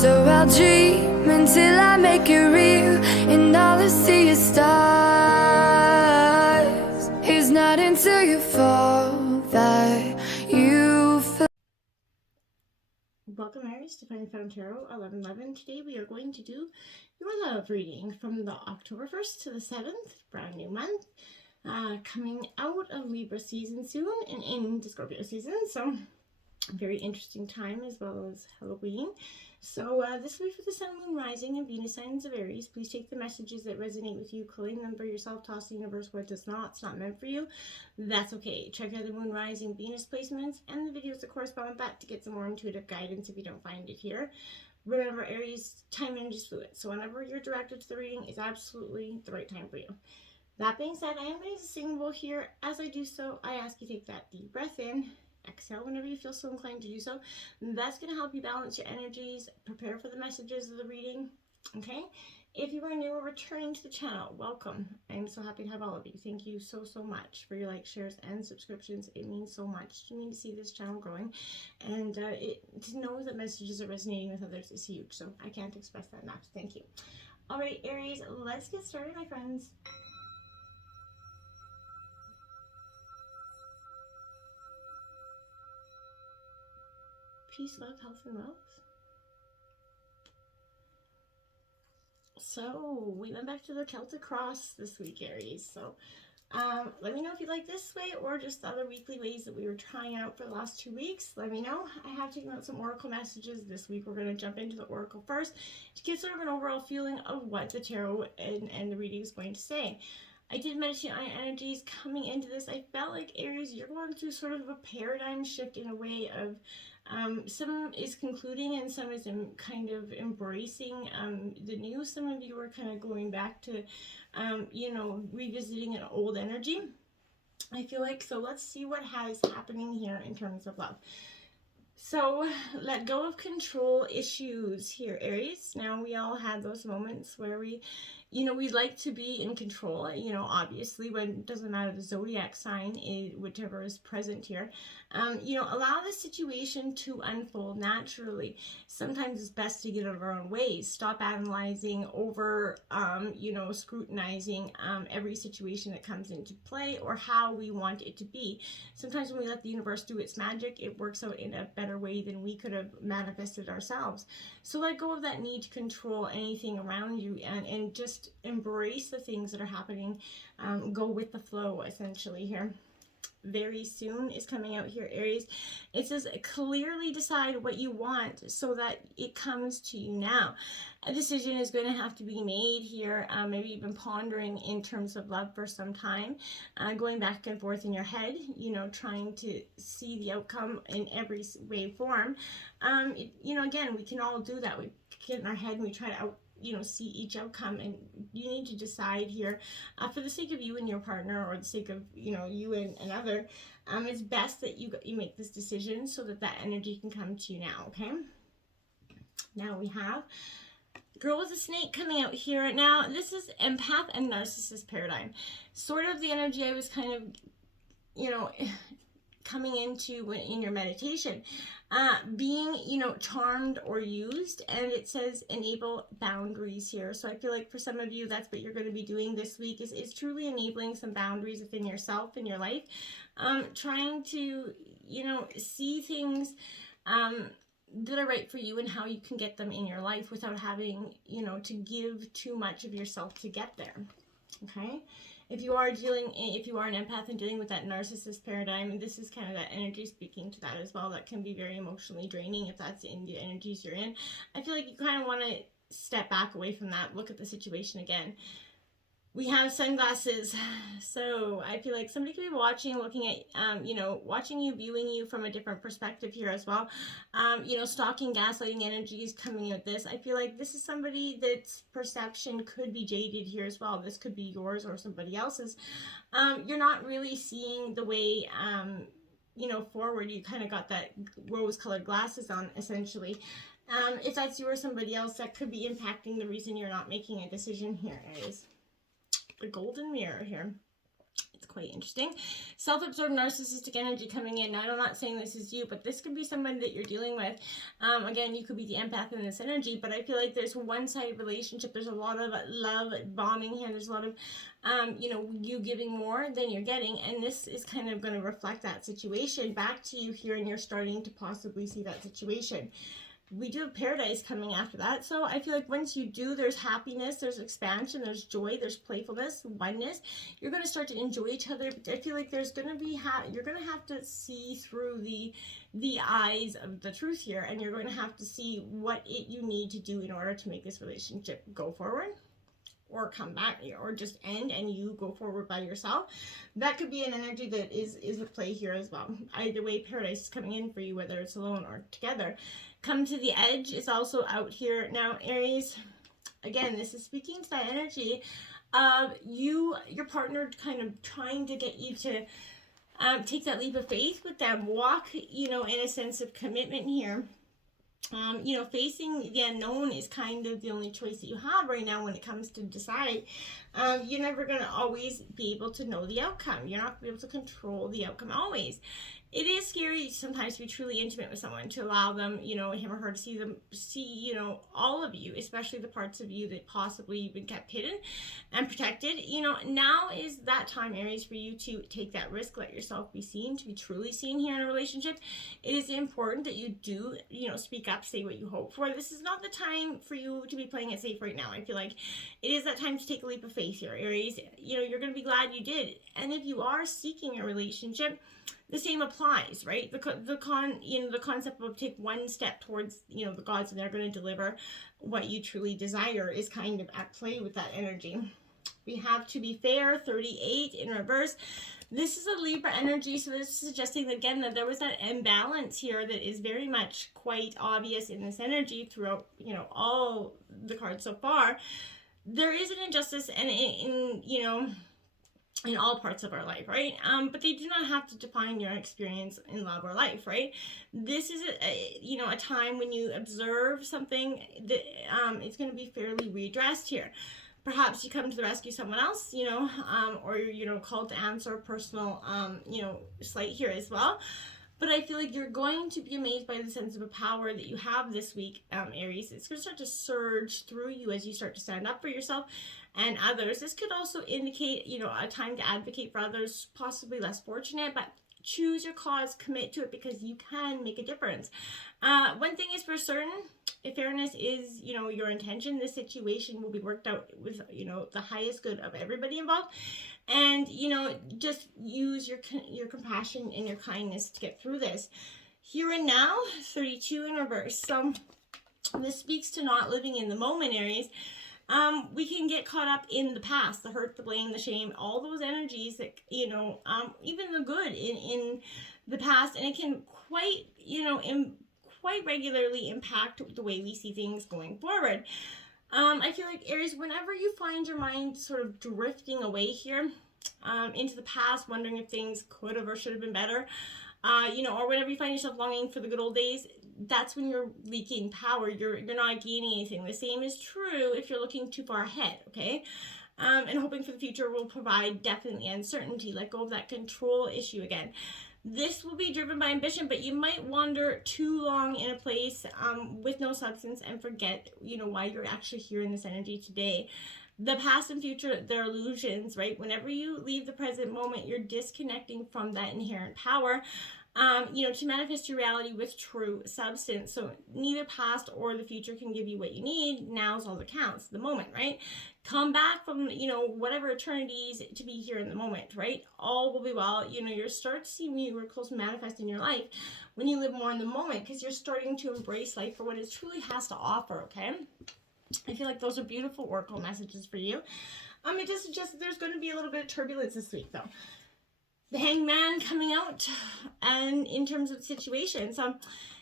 So I'll dream until I make it real, and all I see is stars. It's not until you fall that you feel. Welcome, Aries, to Find Found Tarot 1111. Today we are going to do your love reading from the October 1st to the 7th, brand new month, coming out of Libra season soon and into Scorpio season. So, very interesting time as well as Halloween. So this week for the Sun, Moon, Rising, and Venus signs of Aries, please take the messages that resonate with you, claim them for yourself, toss the universe what does not. It's not meant for you. That's okay. Check out the Moon, Rising, Venus placements and the videos that correspond with that to get some more intuitive guidance if you don't find it here. Remember, Aries, time energy is fluid, so whenever you're directed to the reading is absolutely the right time for you. That being said, I am going to sing a bowl here. As I do so, I ask you take that deep breath in. Exhale whenever you feel so inclined to do so. That's going to help you balance your energies, prepare for the messages of the reading. Okay? If you are new or returning to the channel, welcome. I'm so happy to have all of you. Thank you so much for your likes, shares, and subscriptions. It means so much to me to see this channel growing. And to know that messages are resonating with others is huge. So I can't express that enough. Thank you. All right, Aries, let's get started, my friends. Peace, love, health, and wealth. So we went back to the Celtic Cross this week, Aries. So let me know if you like this way or just the other weekly ways that we were trying out for the last 2 weeks. Let me know. I have taken out some oracle messages. This week we're going to jump into the oracle first to get sort of an overall feeling of what the tarot and the reading is going to say. I did mention on energies coming into this. I felt like, Aries, you're going through sort of a paradigm shift in a way of some is concluding and some is kind of embracing the new. Some of you are kind of going back to, revisiting an old energy, I feel like. So let's see what has happening here in terms of love. So let go of control issues here, Aries. Now, we all had those moments where we like to be in control, obviously, when it doesn't matter the zodiac sign, whichever is present here. Allow the situation to unfold naturally. Sometimes it's best to get out of our own ways. Stop analyzing over, scrutinizing every situation that comes into play or how we want it to be. Sometimes when we let the universe do its magic, it works out in a better way than we could have manifested ourselves. So let go of that need to control anything around you and just embrace the things that are happening. Go with the flow, essentially, here. Very soon is coming out here, Aries. It says clearly decide what you want so that it comes to you now. A decision is going to have to be made here. Maybe you've been pondering in terms of love for some time, going back and forth in your head, trying to see the outcome in every way, form. Again, we can all do that. We get in our head and we try to see each outcome, and you need to decide here for the sake of you and your partner, or the sake of you and another. It's best that you make this decision so that energy can come to you now. Okay, now we have Girl with a Snake coming out here. Now this is Empath and Narcissist paradigm, sort of the energy I was kind of coming into in your meditation, being charmed or used. And it says enable boundaries here. So I feel like for some of you, that's what you're going to be doing this week, is truly enabling some boundaries within yourself and your life, trying to see things that are right for you and how you can get them in your life without having to give too much of yourself to get there. Okay, if you are an empath and dealing with that narcissist paradigm, this is kind of that energy speaking to that as well. That can be very emotionally draining if that's in the energies you're in. I feel like you kind of want to step back away from that, look at the situation again. We have sunglasses. So I feel like somebody could be watching, looking at, watching you, viewing you from a different perspective here as well. Stalking, gaslighting energies coming at this. I feel like this is somebody that's perception could be jaded here as well. This could be yours or somebody else's. You're not really seeing the way, forward. You kind of got that rose-colored glasses on, essentially. If that's you or somebody else, that could be impacting the reason you're not making a decision here. Is the golden mirror here. It's quite interesting. Self-absorbed narcissistic energy coming in. Now, I'm not saying this is you, but this could be somebody that you're dealing with. Again, you could be the empath in this energy, but I feel like there's one-sided relationship. There's a lot of love bombing here. There's a lot of, you giving more than you're getting, and this is kind of going to reflect that situation back to you here, and you're starting to possibly see that situation. We do have paradise coming after that. So I feel like once you do, there's happiness, there's expansion, there's joy, there's playfulness, oneness. You're going to start to enjoy each other. I feel like there's going to be, you're going to have to see through the eyes of the truth here, and you're going to have to see what you need to do in order to make this relationship go forward, or come back, or just end and you go forward by yourself. That could be an energy that is at play here as well. Either way, paradise is coming in for you, whether it's alone or together. Come to the edge is also out here. Now, Aries, again, this is speaking to that energy of your partner kind of trying to get you to take that leap of faith with them, walk, in a sense of commitment here. Facing the unknown is kind of the only choice that you have right now when it comes to decide. You're never going to always be able to know the outcome. You're not going to be able to control the outcome always. It is scary sometimes to be truly intimate with someone, to allow them, him or her to see, all of you, especially the parts of you that possibly you've been kept hidden and protected. Now is that time, Aries, for you to take that risk, let yourself be seen, to be truly seen here in a relationship. It is important that you do, speak up, say what you hope for. This is not the time for you to be playing it safe right now. I feel like it is that time to take a leap of faith here, Aries. You're going to be glad you did. And if you are seeking a relationship, the same applies, right? The concept of take one step towards, the gods, and they're going to deliver what you truly desire is kind of at play with that energy. We have to be fair, 38 in reverse. This is a Libra energy, so this is suggesting again that there was that imbalance here that is very much quite obvious in this energy throughout, all the cards so far. There is an injustice and in all parts of our life, right? But they do not have to define your experience in love or life, right? This is a time when you observe something that it's going to be fairly redressed here. Perhaps you come to the rescue someone else, or you're called to answer a personal, slight here as well. But I feel like you're going to be amazed by the sense of a power that you have this week, Aries. It's going to start to surge through you as you start to stand up for yourself and others. This could also indicate, a time to advocate for others, possibly less fortunate, but choose your cause, commit to it, because you can make a difference. One thing is for certain, if fairness is, your intention, this situation will be worked out with, the highest good of everybody involved. And, just use your compassion and your kindness to get through this. Here and now, 32 in reverse. So this speaks to not living in the moment, Aries. We can get caught up in the past, the hurt, the blame, the shame, all those energies that, even the good in the past, and it can quite, quite regularly impact the way we see things going forward. I feel like, Aries, whenever you find your mind sort of drifting away here, into the past, wondering if things could have or should have been better, or whenever you find yourself longing for the good old days, that's when you're leaking power. You're not gaining anything. The same is true if you're looking too far ahead, okay? And hoping for the future will provide definitely uncertainty. Let go of that control issue again. This will be driven by ambition, but you might wander too long in a place with no substance and forget, why you're actually here in this energy today. The past and future, they're illusions, right? Whenever you leave the present moment, you're disconnecting from that inherent power, to manifest your reality with true substance. So neither past or the future can give you what you need. Now's all that counts, the moment, right? Come back from, whatever eternities to be here in the moment, right? All will be well. You'll start to see miracles manifest in your life when you live more in the moment, because you're starting to embrace life for what it truly has to offer, okay? I feel like those are beautiful oracle messages for you. It does suggest that there's going to be a little bit of turbulence this week, though. The Hangman coming out, and in terms of the situation. So,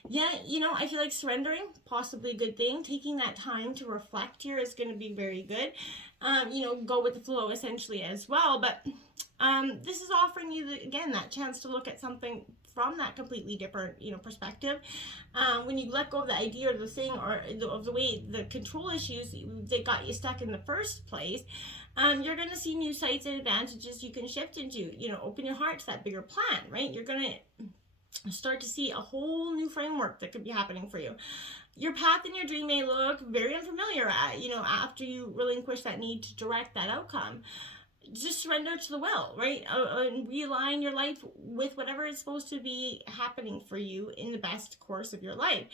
yeah, I feel like surrendering, possibly a good thing. Taking that time to reflect here is going to be very good. Go with the flow essentially as well. But this is offering you, again, that chance to look at something from that completely different, perspective. When you let go of the idea or the thing or of the way the control issues that got you stuck in the first place, you're going to see new sights and advantages you can shift into. Open your heart to that bigger plan, right? You're going to start to see a whole new framework that could be happening for you. Your path in your dream may look very unfamiliar after you relinquish that need to direct that outcome. Just surrender to the will, right? And realign your life with whatever is supposed to be happening for you in the best course of your life.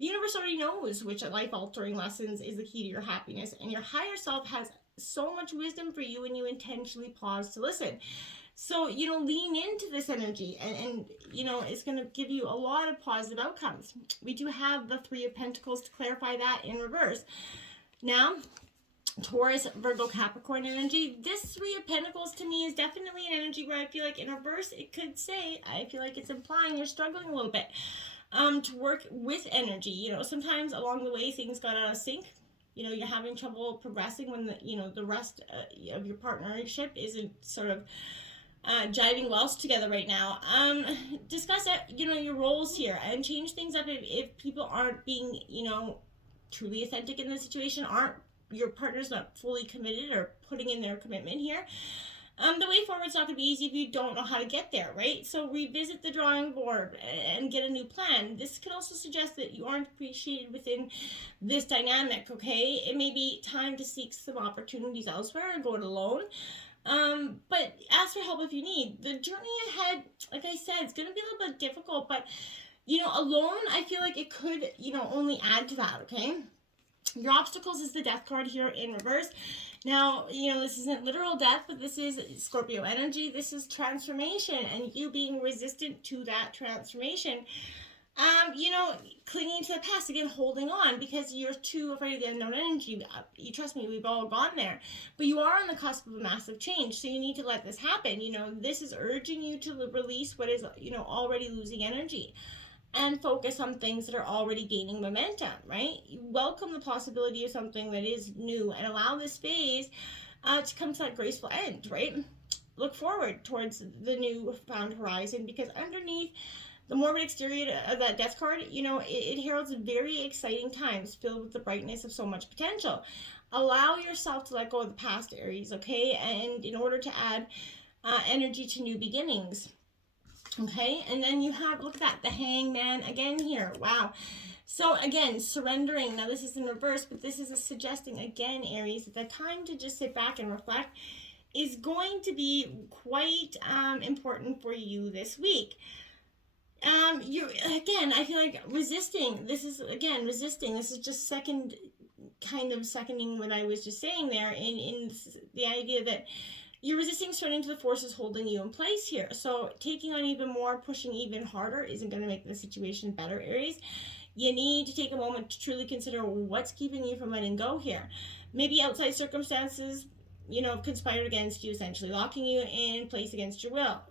The universe already knows which life-altering lessons is the key to your happiness, and your higher self has so much wisdom for you when you intentionally pause to listen. So, lean into this energy and it's going to give you a lot of positive outcomes. We do have the Three of Pentacles to clarify that in reverse. Now, Taurus, Virgo, Capricorn energy. This Three of Pentacles to me is definitely an energy where I feel like in reverse, it could say, I feel like it's implying you're struggling a little bit to work with energy. Sometimes along the way, things got out of sync. You're having trouble progressing when the rest of your partnership isn't sort of jiving well together right now. Discuss it, your roles here and change things up if people aren't being, truly authentic in the situation, your partner's not fully committed or putting in their commitment here. The way forward's not going to be easy if you don't know how to get there, right? So revisit the drawing board and get a new plan. This could also suggest that you aren't appreciated within this dynamic, okay? It may be time to seek some opportunities elsewhere and go it alone. But ask for help if you need. The journey ahead, like I said, it's going to be a little bit difficult, but, alone, I feel like it could, only add to that, okay? Your obstacles is the Death card here in reverse. Now, this isn't literal death, but this is Scorpio energy. This is transformation and you being resistant to that transformation. Clinging to the past, again, holding on because you're too afraid of the unknown energy. You trust me, we've all gone there. But you are on the cusp of a massive change, so you need to let this happen. This is urging you to release what is, already losing energy and focus on things that are already gaining momentum, right? You welcome the possibility of something that is new and allow this phase to come to that graceful end, right? Look forward towards the new found horizon because underneath the morbid exterior of that Death card, it heralds very exciting times filled with the brightness of so much potential. Allow yourself to let go of the past, Aries, okay? And in order to add energy to new beginnings. Okay, and then you have, look at that, the Hangman again here. Wow. So again, surrendering. Now this is in reverse, but this is suggesting again, Aries, that the time to just sit back and reflect is going to be quite important for you this week. I feel like resisting. This is resisting. This is just seconding what I was just saying there in the idea that you're resisting surrendering to the forces holding you in place here. So taking on even more, pushing even harder isn't going to make the situation better, Aries. You need to take a moment to truly consider what's keeping you from letting go here. Maybe outside circumstances, conspired against you, essentially locking you in place against your will.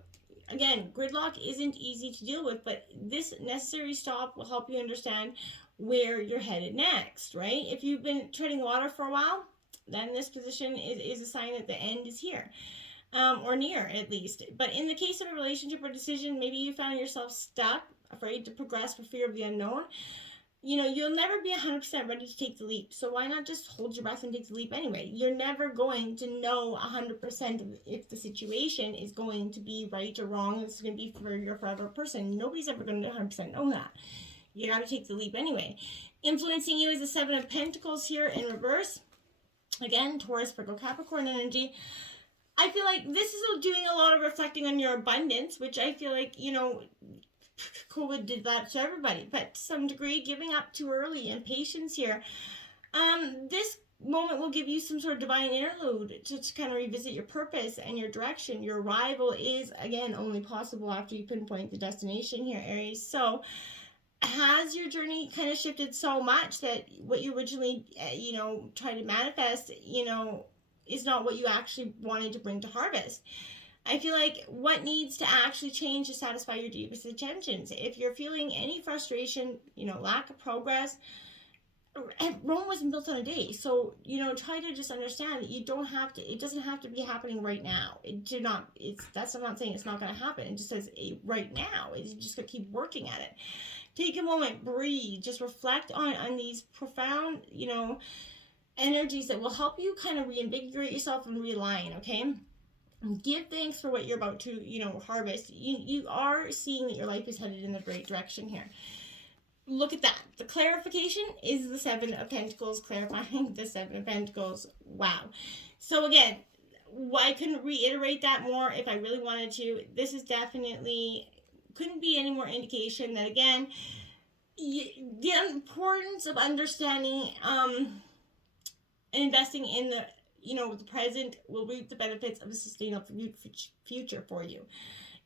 Again, gridlock isn't easy to deal with, but this necessary stop will help you understand where you're headed next, right? If you've been treading water for a while, then this position is a sign that the end is here, or near at least. But in the case of a relationship or decision, maybe you found yourself stuck, afraid to progress for fear of the unknown. You'll never be 100% ready to take the leap. So why not just hold your breath and take the leap anyway? You're never going to know 100% if the situation is going to be right or wrong. This is going to be for your forever person. Nobody's ever going to 100% know that. You got to take the leap anyway. Influencing you is the Seven of Pentacles here in reverse. Again, Taurus, Virgo, Capricorn energy. I feel like this is doing a lot of reflecting on your abundance, which I feel like, COVID did that to everybody, but to some degree, giving up too early and patience here. This moment will give you some sort of divine interlude to kind of revisit your purpose and your direction. Your arrival is, again, only possible after you pinpoint the destination here, Aries. So has your journey kind of shifted so much that what you originally, tried to manifest, is not what you actually wanted to bring to harvest? I feel like what needs to actually change to satisfy your deepest intentions. If you're feeling any frustration, lack of progress, Rome wasn't built on a day. So, try to just understand that you don't have to, it doesn't have to be happening right now. I'm not saying it's not going to happen. It just says right now. You just got to keep working at it. Take a moment, breathe, just reflect on these profound, energies that will help you kind of reinvigorate yourself and realign, okay? Give thanks for what you're about to, harvest. You are seeing that your life is headed in the right direction here. Look at that. The clarification is the Seven of Pentacles, clarifying the Seven of Pentacles. Wow. So again, I couldn't reiterate that more if I really wanted to. This is definitely, couldn't be any more indication that, again, the importance of understanding and investing in the present will reap the benefits of a sustainable future for you.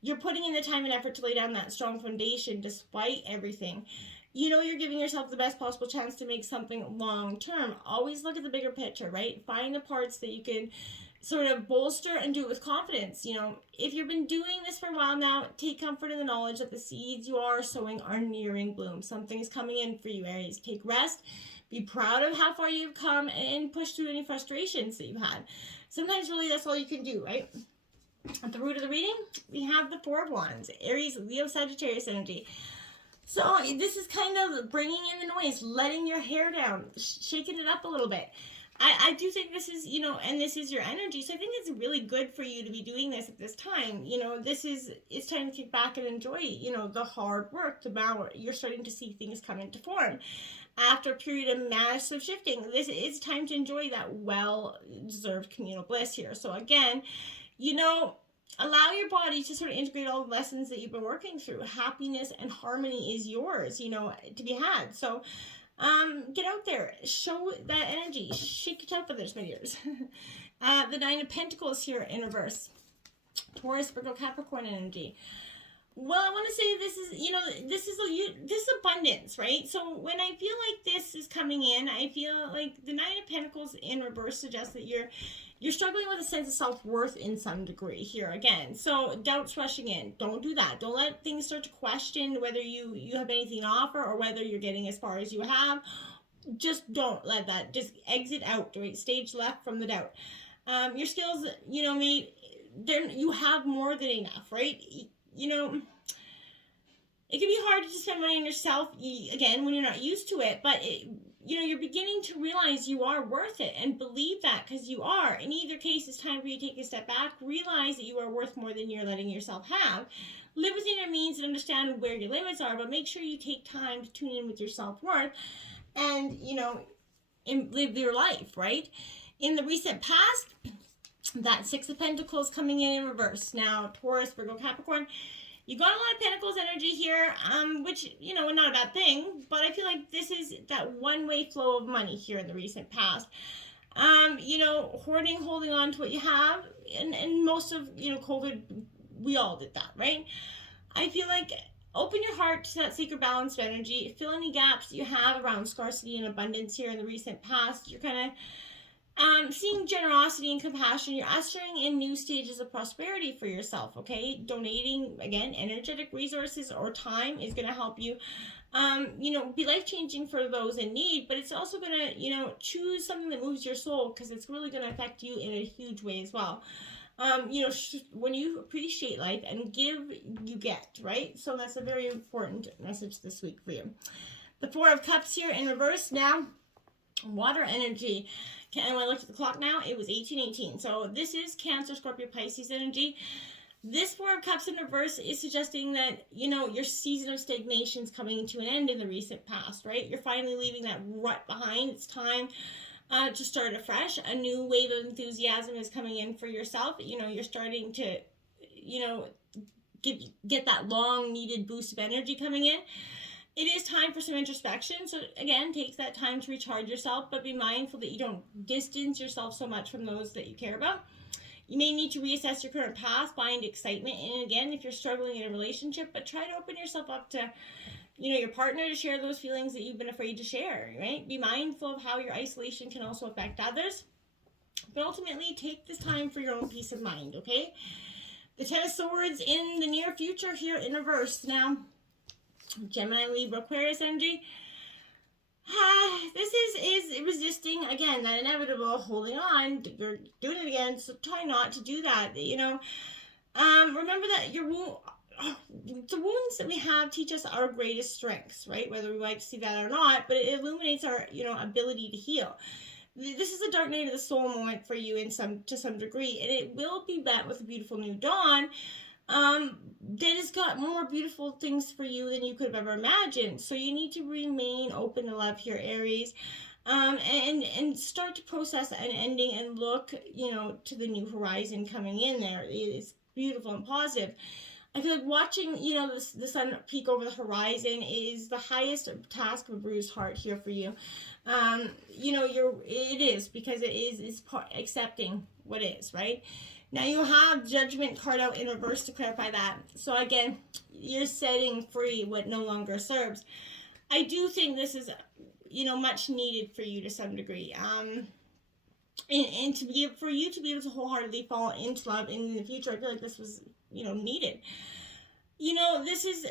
You're putting in the time and effort to lay down that strong foundation despite everything. You're giving yourself the best possible chance to make something long term. Always look at the bigger picture, right? Find the parts that you can sort of bolster and do it with confidence. If you've been doing this for a while now, take comfort in the knowledge that the seeds you are sowing are nearing bloom. Something is coming in for you, Aries. Take rest. Be proud of how far you've come and push through any frustrations that you've had. Sometimes really that's all you can do, right? At the root of the reading, we have the Four of Wands, Aries, Leo, Sagittarius energy. So this is kind of bringing in the noise, letting your hair down, shaking it up a little bit. I do think this is, and this is your energy. So I think it's really good for you to be doing this at this time. It's time to kick back and enjoy, the hard work, the power. You're starting to see things come into form. After a period of massive shifting, this is time to enjoy that well-deserved communal bliss here. So again, allow your body to sort of integrate all the lessons that you've been working through. Happiness and harmony is yours, to be had. So get out there, show that energy, shake your tail feathers, my dears. The Nine of Pentacles here in reverse. Taurus, Virgo, Capricorn energy. Well, I want to say this is abundance, right? So when I feel like this is coming in, I feel like the Nine of Pentacles in reverse suggests that you're struggling with a sense of self-worth in some degree here again. So doubts rushing in. Don't do that. Don't let things start to question whether you have anything to offer or whether you're getting as far as you have. Just don't let that. Just exit out, right? Stage left from the doubt. Your skills, you have more than enough, right? It can be hard to spend money on yourself, again, when you're not used to it, but you're beginning to realize you are worth it and believe that because you are. In either case, it's time for you to take a step back, realize that you are worth more than you're letting yourself have. Live within your means and understand where your limits are, but make sure you take time to tune in with your self-worth and, and live your life, right? In the recent past, that Six of Pentacles coming in reverse. Now, Taurus, Virgo, Capricorn, you got a lot of Pentacles energy here, which, not a bad thing, but I feel like this is that one-way flow of money here in the recent past. Hoarding, holding on to what you have, and most of, COVID, we all did that, right? I feel like open your heart to that sacred balanced energy, fill any gaps you have around scarcity and abundance here in the recent past. You're kind of seeing generosity and compassion. You're ushering in new stages of prosperity for yourself, okay? Donating, again, energetic resources or time is going to help you, be life-changing for those in need, but it's also going to, choose something that moves your soul because it's really going to affect you in a huge way as well. When you appreciate life and give, you get, right? So that's a very important message this week for you. The Four of Cups here in reverse now. Water energy. And when I looked at the clock now, it was 18:18. So this is Cancer, Scorpio, Pisces energy. This Four of Cups in reverse is suggesting that, your season of stagnation is coming to an end in the recent past, right? You're finally leaving that rut behind. It's time to start afresh. A new wave of enthusiasm is coming in for yourself. You're starting to, get that long needed boost of energy coming in. It is time for some introspection. So again, take that time to recharge yourself, but be mindful that you don't distance yourself so much from those that you care about. You may need to reassess your current path, find excitement. And again, if you're struggling in a relationship, but try to open yourself up to, your partner to share those feelings that you've been afraid to share, right? Be mindful of how your isolation can also affect others. But ultimately, take this time for your own peace of mind, okay? The Ten of Swords in the near future here in reverse. Now, Gemini, Libra, Aquarius energy. This is resisting, again, that inevitable holding on, you're doing it again, so try not to do that, remember that the wounds that we have teach us our greatest strengths, right? Whether we like to see that or not, but it illuminates our, ability to heal. This is a dark night of the soul moment for you to some degree, and it will be met with a beautiful new dawn that has got more beautiful things for you than you could have ever imagined. So you need to remain open to love here, Aries, and start to process an ending and look, to the new horizon coming in there. It's beautiful and positive. I feel like watching, the sun peek over the horizon is the highest task of a bruised heart here for you. It is, because it is accepting what is, right? Now you have Judgment card out in reverse to clarify that. So again, you're setting free what no longer serves. I do think this is, much needed for you to some degree. And for you to be able to wholeheartedly fall into love in the future, I feel like this was, needed. This is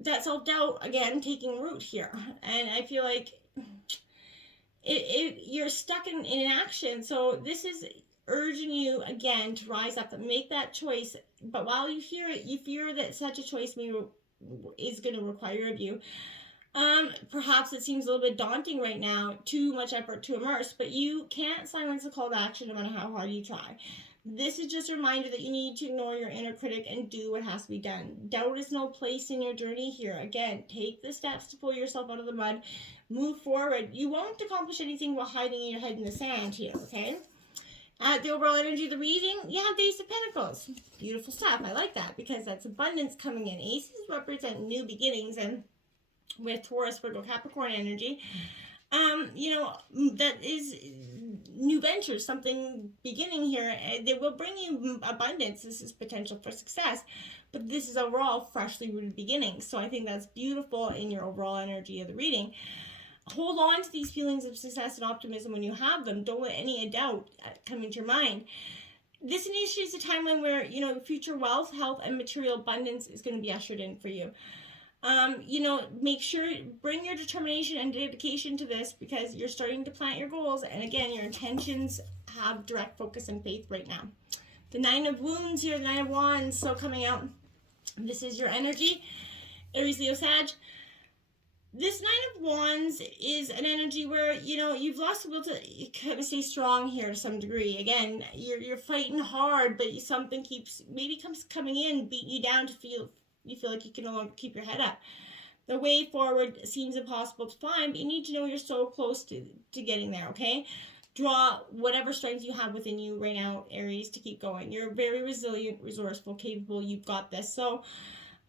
that self-doubt, again, taking root here. And I feel like you're stuck in inaction. So this is urging you, again, to rise up and make that choice. But while you hear it, you fear that such a choice is going to require of you. Perhaps it seems a little bit daunting right now, too much effort to immerse, but you can't silence the call to action no matter how hard you try. This is just a reminder that you need to ignore your inner critic and do what has to be done. Doubt is no place in your journey here. Again, take the steps to pull yourself out of the mud. Move forward. You won't accomplish anything while hiding your head in the sand here, okay? The overall energy of the reading, you have the Ace of Pentacles. Beautiful stuff. I like that because that's abundance coming in. Aces represent new beginnings, and with Taurus, Virgo, Capricorn energy, that is new ventures, something beginning here. They will bring you abundance. This is potential for success, but this is overall freshly rooted beginnings. So I think that's beautiful in your overall energy of the reading. Hold on to these feelings of success and optimism when you have them. Don't let any doubt come into your mind. This initiates a timeline where, future wealth, health, and material abundance is going to be ushered in for you. Make sure, bring your determination and dedication to this, because you're starting to plant your goals. And again, your intentions have direct focus and faith right now. The Nine of Wounds here, the Nine of Wands, so coming out. This is your energy, Aries, Leo, Sag. This Nine of Wands is an energy where, you've lost the will to kind of stay strong here to some degree. Again, you're fighting hard, but something comes coming in, beating you down you feel like you can no longer keep your head up. The way forward seems impossible to find, but you need to know you're so close to getting there, okay? Draw whatever strength you have within you right now, Aries, to keep going. You're very resilient, resourceful, capable. You've got this. So,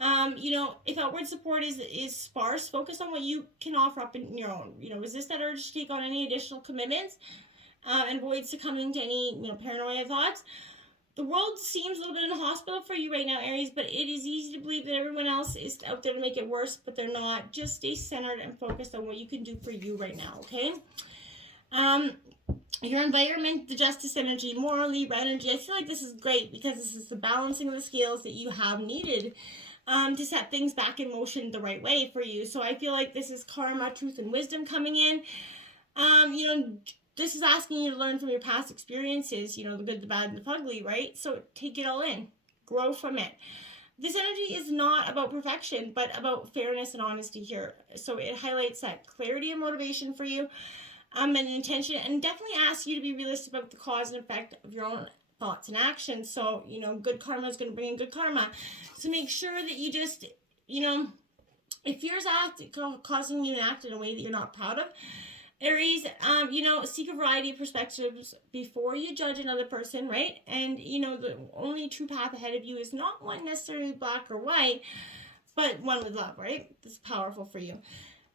if outward support is sparse, focus on what you can offer up in your own. Resist that urge to take on any additional commitments, and avoid succumbing to any, paranoia thoughts. The world seems a little bit in a hospital for you right now, Aries, but it is easy to believe that everyone else is out there to make it worse, but they're not. Just stay centered and focused on what you can do for you right now, okay? Your environment, the Justice energy, moral Libra energy, I feel like this is great because this is the balancing of the scales that you have needed to set things back in motion the right way for you. So I feel like this is karma, truth, and wisdom coming in. This is asking you to learn from your past experiences, the good, the bad, and the ugly, right? So take it all in. Grow from it. This energy is not about perfection, but about fairness and honesty here. So it highlights that clarity and motivation for you, and intention, and definitely asks you to be realistic about the cause and effect of your own thoughts and actions. So, good karma is going to bring in good karma. So make sure that you just, if fears causing you to act in a way that you're not proud of, Aries, seek a variety of perspectives before you judge another person, right? And, the only true path ahead of you is not one necessarily black or white, but one with love, right? This is powerful for you.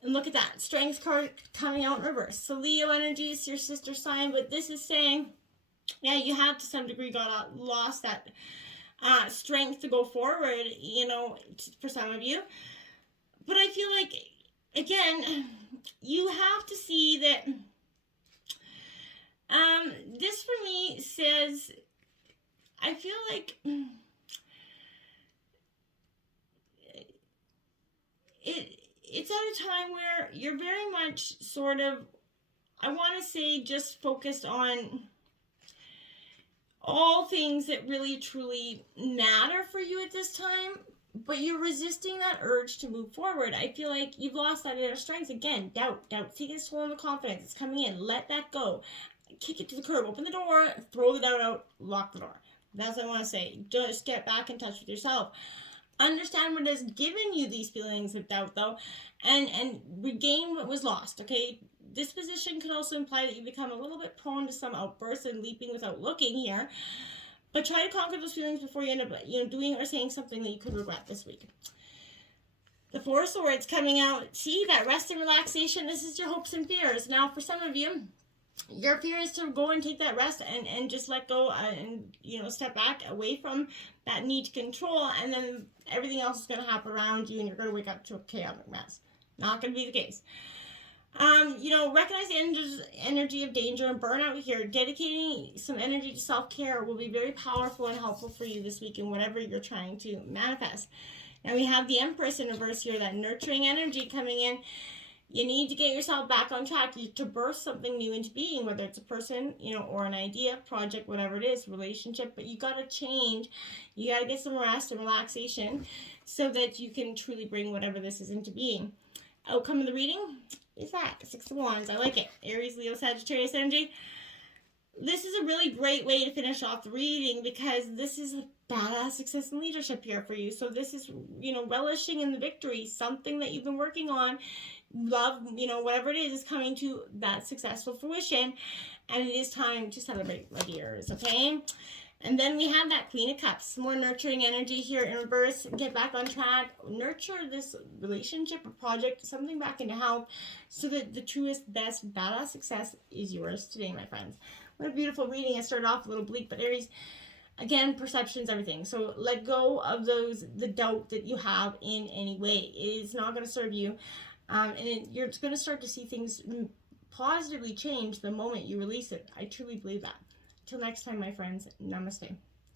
And look at that, Strength card coming out in reverse. So Leo energy is your sister sign, but this is saying, yeah, you have to some degree lost that strength to go forward, for some of you. But I feel like, again, you have to see that this for me says, I feel like it's at a time where you're very much sort of I want to say just focused on all things that really truly matter for you at this time, but you're resisting that urge to move forward. I feel like you've lost that inner strength. Again, doubt's taking its toll on the confidence. It's coming in. Let that go. Kick it to the curb. Open the door. Throw the doubt out. Lock the door. That's what I want to say. Just get back in touch with yourself. Understand what has given you these feelings of doubt, though, and regain what was lost, okay? This position could also imply that you become a little bit prone to some outbursts and leaping without looking here. But try to conquer those feelings before you end up, doing or saying something that you could regret this week. The Four of Swords coming out. See, that rest and relaxation. This is your hopes and fears. Now, for some of you, your fear is to go and take that rest and just let go and, step back away from that need to control. And then everything else is going to happen around you and you're going to wake up to a chaotic mess. Not going to be the case. Recognize the energy of danger and burnout here. Dedicating some energy to self-care will be very powerful and helpful for you this week in whatever you're trying to manifest. Now we have the Empress in reverse here, that nurturing energy coming in. You need to get yourself back on track to birth something new into being, whether it's a person, or an idea, project, whatever it is, relationship. But you got to change. You got to get some rest and relaxation so that you can truly bring whatever this is into being. Outcome of the reading is that Six of Wands. I like it. Aries, Leo, Sagittarius energy. This is a really great way to finish off the reading because this is a badass success and leadership here for you. So this is, relishing in the victory, something that you've been working on. Love, whatever it is coming to that successful fruition. And it is time to celebrate, my dears, okay? And then we have that Queen of Cups, more nurturing energy here in reverse. Get back on track. Nurture this relationship or project, something back into health, so that the truest, best, badass success is yours today, my friends. What a beautiful reading. I started off a little bleak, but Aries, again, perception's everything. So let go of the doubt that you have in any way. It is not going to serve you. You're going to start to see things positively change the moment you release it. I truly believe that. Till next time, my friends, namaste.